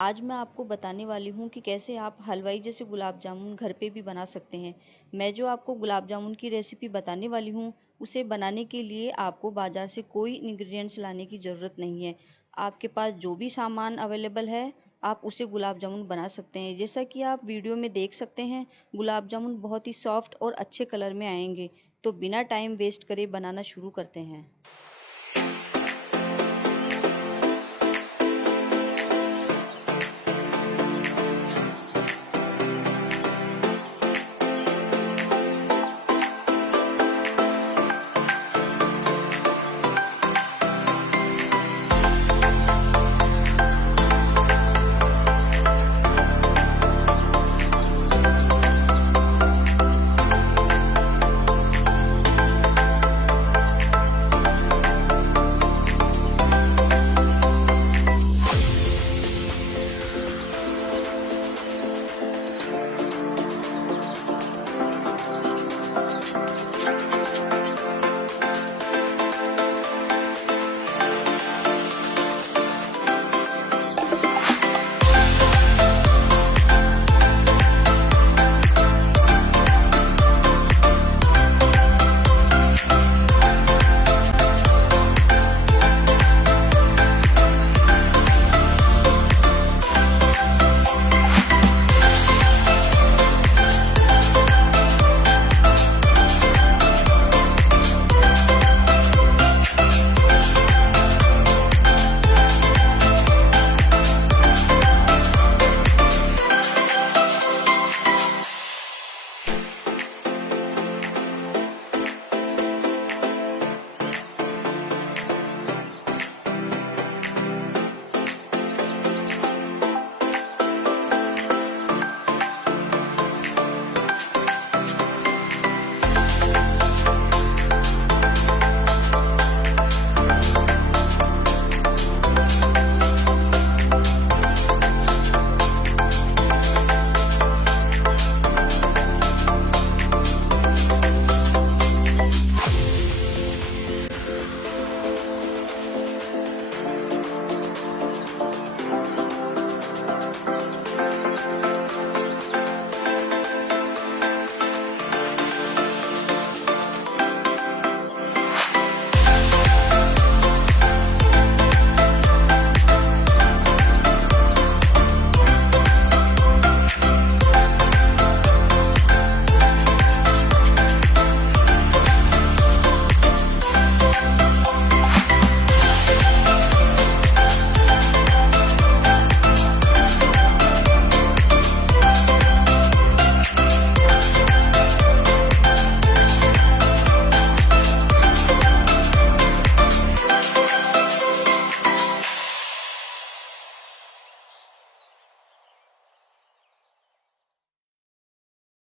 आज मैं आपको बताने वाली हूँ कि कैसे आप हलवाई जैसे गुलाब जामुन घर पे भी बना सकते हैं। मैं जो आपको गुलाब जामुन की रेसिपी बताने वाली हूँ, उसे बनाने के लिए आपको बाज़ार से कोई इंग्रेडिएंट्स लाने की ज़रूरत नहीं है। आपके पास जो भी सामान अवेलेबल है, आप उसे गुलाब जामुन बना सकते हैं। जैसा कि आप वीडियो में देख सकते हैं, गुलाब जामुन बहुत ही सॉफ्ट और अच्छे कलर में आएंगे। तो बिना टाइम वेस्ट करे बनाना शुरू करते हैं।